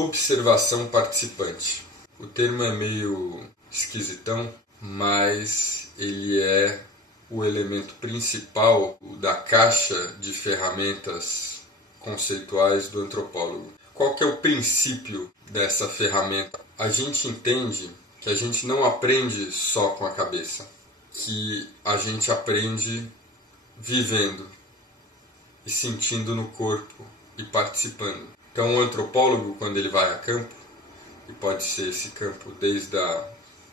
Observação participante. O termo é meio esquisitão, mas ele é o elemento principal da caixa de ferramentas conceituais do antropólogo. Qual que é o princípio dessa ferramenta? A gente entende que a gente não aprende só com a cabeça, que a gente aprende vivendo e sentindo no corpo e participando. Então o antropólogo, quando ele vai a campo, e pode ser esse campo desde a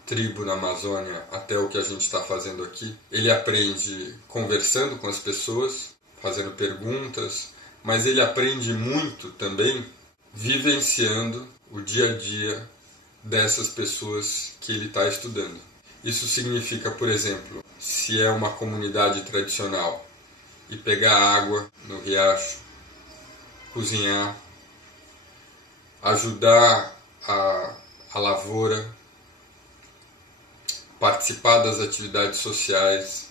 tribo na Amazônia até o que a gente está fazendo aqui, ele aprende conversando com as pessoas, fazendo perguntas, mas ele aprende muito também vivenciando o dia a dia dessas pessoas que ele está estudando. Isso significa, por exemplo, se é uma comunidade tradicional, e pegar água no riacho, cozinhar, ajudar a lavoura, participar das atividades sociais,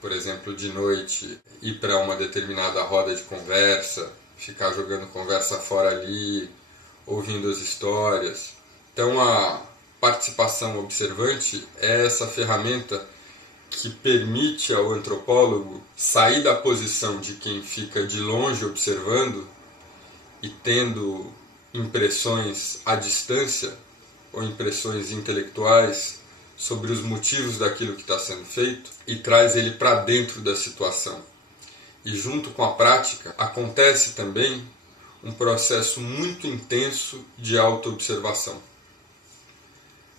por exemplo, de noite, ir para uma determinada roda de conversa, ficar jogando conversa fora ali, ouvindo as histórias. Então a participação observante é essa ferramenta que permite ao antropólogo sair da posição de quem fica de longe observando e tendo impressões à distância ou impressões intelectuais sobre os motivos daquilo que está sendo feito e traz ele para dentro da situação. E junto com a prática acontece também um processo muito intenso de autoobservação.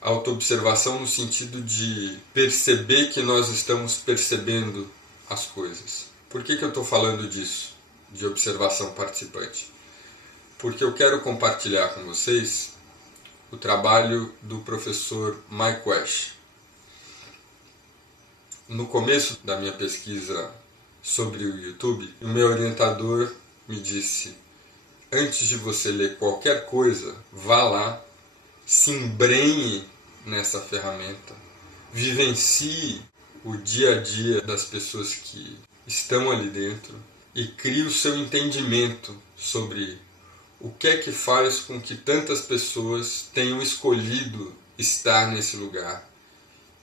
Autoobservação no sentido de perceber que nós estamos percebendo as coisas. Por que eu estou falando disso, de observação participante? Porque eu quero compartilhar com vocês o trabalho do professor Mike Wesch. No começo da minha pesquisa sobre o YouTube, o meu orientador me disse: antes de você ler qualquer coisa, vá lá, se embrenhe nessa ferramenta, vivencie o dia a dia das pessoas que estão ali dentro e crie o seu entendimento sobre o que é que faz com que tantas pessoas tenham escolhido estar nesse lugar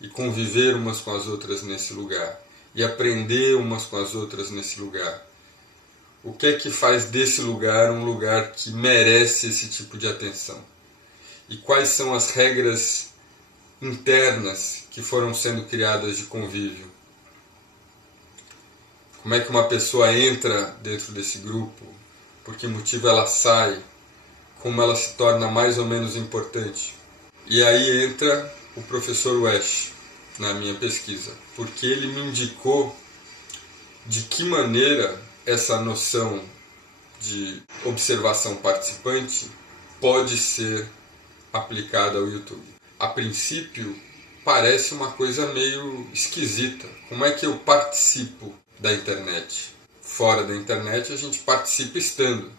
e conviver umas com as outras nesse lugar e aprender umas com as outras nesse lugar. O que é que faz desse lugar um lugar que merece esse tipo de atenção? E quais são as regras internas que foram sendo criadas de convívio? Como é que uma pessoa entra dentro desse grupo? Por que motivo ela sai? Como ela se torna mais ou menos importante? E aí entra o professor Wesch na minha pesquisa, porque ele me indicou de que maneira essa noção de observação participante pode ser aplicada ao YouTube. A princípio, parece uma coisa meio esquisita. Como é que eu participo da internet? Fora da internet, a gente participa estando.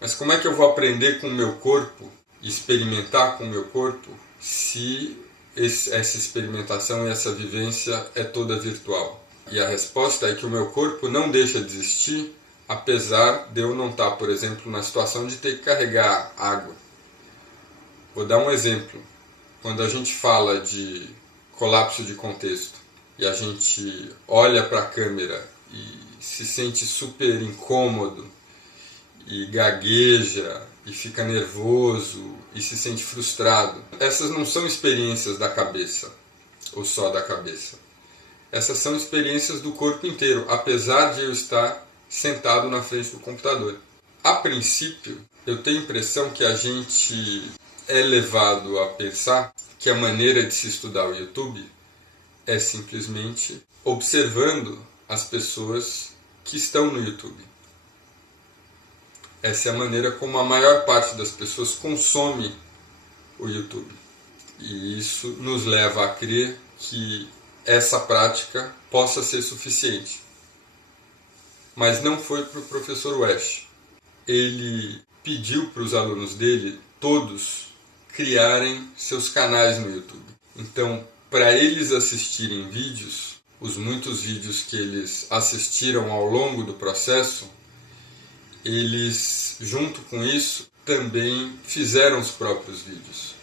Mas como é que eu vou aprender com o meu corpo, experimentar com o meu corpo, se essa experimentação e essa vivência é toda virtual? E a resposta é que o meu corpo não deixa de existir, apesar de eu não estar, por exemplo, na situação de ter que carregar água. Vou dar um exemplo. Quando a gente fala de colapso de contexto e a gente olha para a câmera e se sente super incômodo e gagueja e fica nervoso e se sente frustrado, essas não são experiências da cabeça ou só da cabeça. Essas são experiências do corpo inteiro, apesar de eu estar sentado na frente do computador. A princípio, eu tenho a impressão que a gente é levado a pensar que a maneira de se estudar o YouTube é simplesmente observando as pessoas que estão no YouTube. Essa é a maneira como a maior parte das pessoas consome o YouTube. E isso nos leva a crer que essa prática possa ser suficiente. Mas não foi para o professor Wesch. Ele pediu para os alunos dele, todos, criarem seus canais no YouTube. Então, para eles assistirem vídeos, os muitos vídeos que eles assistiram ao longo do processo, eles, junto com isso, também fizeram os próprios vídeos.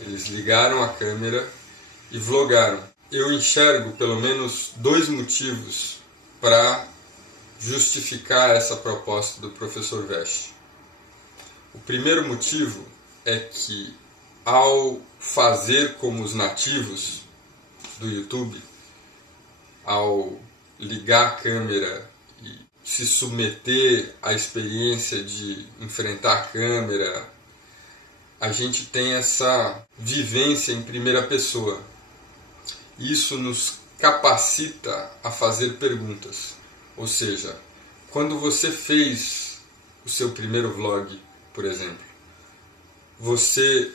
Eles ligaram a câmera e vlogaram. Eu enxergo pelo menos 2 motivos para justificar essa proposta do professor Vesh. O primeiro motivo é que, ao fazer como os nativos do YouTube, ao ligar a câmera e se submeter à experiência de enfrentar a câmera, a gente tem essa vivência em primeira pessoa. Isso nos capacita a fazer perguntas. Ou seja, quando você fez o seu primeiro vlog, por exemplo, você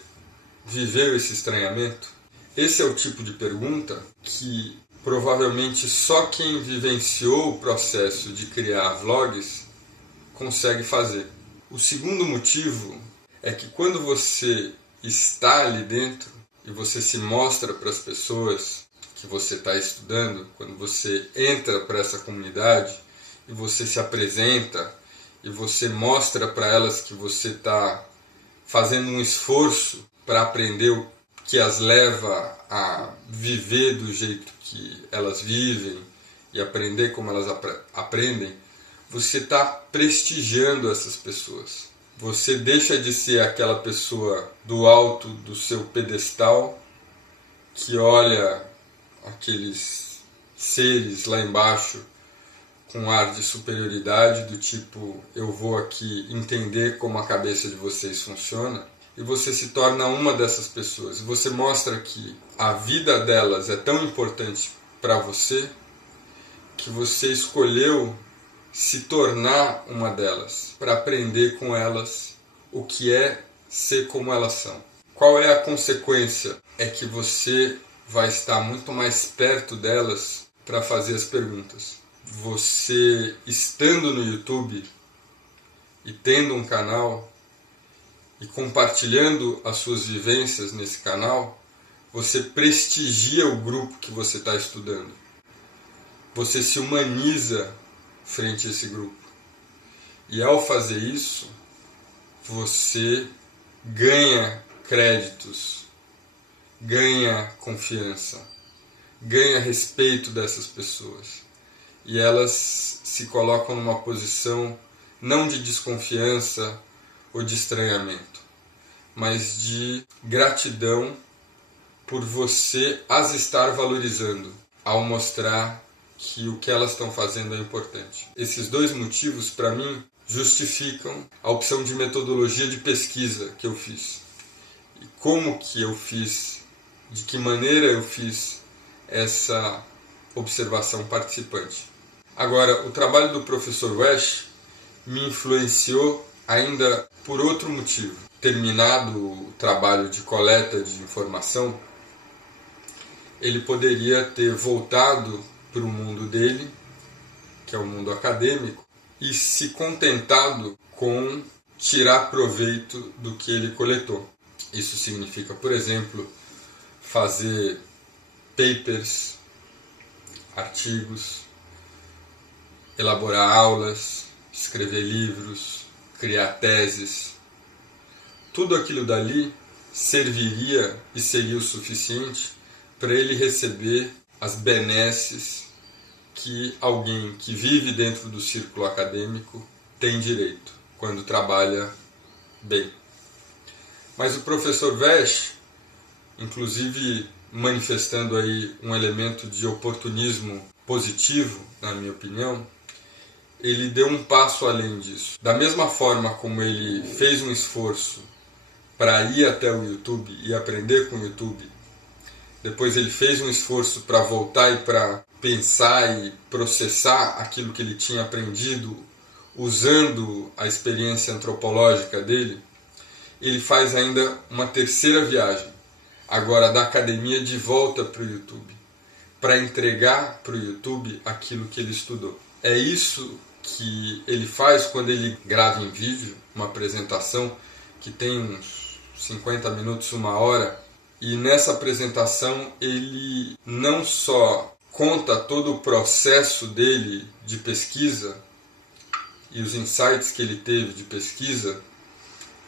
viveu esse estranhamento? Esse é o tipo de pergunta que provavelmente só quem vivenciou o processo de criar vlogs consegue fazer. O segundo motivo é que quando você está ali dentro e você se mostra para as pessoas que você está estudando, quando você entra para essa comunidade e você se apresenta e você mostra para elas que você está fazendo um esforço para aprender o que as leva a viver do jeito que elas vivem e aprender como elas aprendem, você está prestigiando essas pessoas. Você deixa de ser aquela pessoa do alto do seu pedestal que olha aqueles seres lá embaixo com um ar de superioridade, do tipo, eu vou aqui entender como a cabeça de vocês funciona, e você se torna uma dessas pessoas. E você mostra que a vida delas é tão importante para você que você escolheu se tornar uma delas, para aprender com elas o que é ser como elas são. Qual é a consequência? É que você vai estar muito mais perto delas para fazer as perguntas. Você estando no YouTube e tendo um canal e compartilhando as suas vivências nesse canal, você prestigia o grupo que você está estudando. Você se humaniza frente a esse grupo. E ao fazer isso, você ganha créditos, ganha confiança, ganha respeito dessas pessoas. E elas se colocam numa posição não de desconfiança ou de estranhamento, mas de gratidão por você as estar valorizando, ao mostrar que o que elas estão fazendo é importante. Esses 2 motivos, para mim, justificam a opção de metodologia de pesquisa que eu fiz. E como que eu fiz, de que maneira eu fiz essa observação participante. Agora, o trabalho do professor Vesh me influenciou ainda por outro motivo. Terminado o trabalho de coleta de informação, ele poderia ter voltado para o mundo dele, que é o mundo acadêmico, e se contentado com tirar proveito do que ele coletou. Isso significa, por exemplo, fazer papers, artigos, elaborar aulas, escrever livros, criar teses. Tudo aquilo dali serviria e seria o suficiente para ele receber as benesses que alguém que vive dentro do círculo acadêmico tem direito quando trabalha bem. Mas o professor Vesh, inclusive manifestando aí um elemento de oportunismo positivo, na minha opinião, ele deu um passo além disso. Da mesma forma como ele fez um esforço para ir até o YouTube e aprender com o YouTube, depois ele fez um esforço para voltar e para pensar e processar aquilo que ele tinha aprendido usando a experiência antropológica dele, ele faz ainda uma terceira viagem, agora da academia de volta para o YouTube, para entregar para o YouTube aquilo que ele estudou. É isso que ele faz quando ele grava em vídeo uma apresentação que tem uns 50 minutos, 1 hora, e nessa apresentação ele não só conta todo o processo dele de pesquisa e os insights que ele teve de pesquisa,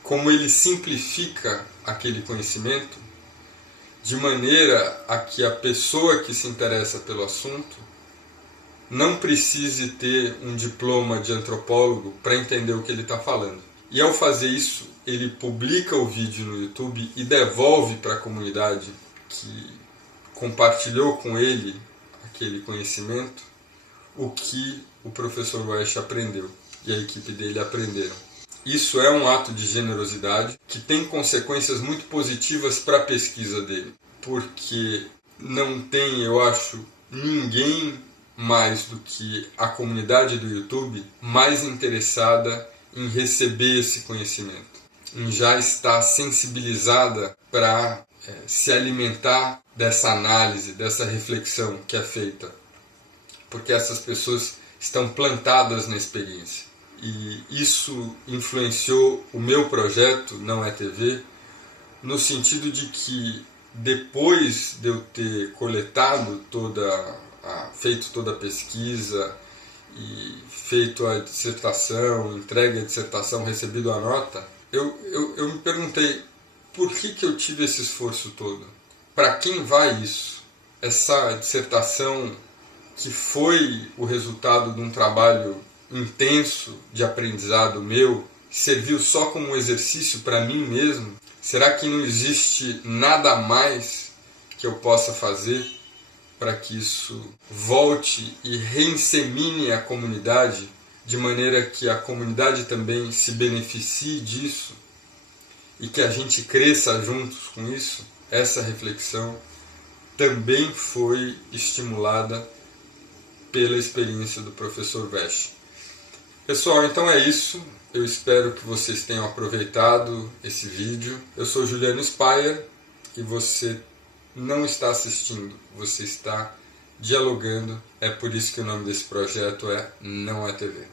como ele simplifica aquele conhecimento de maneira a que a pessoa que se interessa pelo assunto não precise ter um diploma de antropólogo para entender o que ele está falando. E ao fazer isso, ele publica o vídeo no YouTube e devolve para a comunidade que compartilhou com ele aquele conhecimento o que o professor Wesch aprendeu e a equipe dele aprenderam. Isso é um ato de generosidade que tem consequências muito positivas para a pesquisa dele, porque não tem, eu acho, ninguém mais do que a comunidade do YouTube mais interessada em receber esse conhecimento, em já estar sensibilizada para se alimentar dessa análise, dessa reflexão que é feita, porque essas pessoas estão plantadas na experiência. E isso influenciou o meu projeto Não é TV, no sentido de que depois de eu ter coletado feito toda a pesquisa e feito a dissertação, entregue a dissertação, recebido a nota, eu me perguntei por que eu tive esse esforço todo? Para quem vai isso? Essa dissertação que foi o resultado de um trabalho intenso de aprendizado meu, serviu só como um exercício para mim mesmo? Será que não existe nada mais que eu possa fazer para que isso volte e reinsemine a comunidade, de maneira que a comunidade também se beneficie disso e que a gente cresça juntos com isso? Essa reflexão também foi estimulada pela experiência do professor Wesch. Pessoal, então é isso. Eu espero que vocês tenham aproveitado esse vídeo. Eu sou Juliano Speyer e você não está assistindo, você está dialogando. É por isso que o nome desse projeto é Não é TV.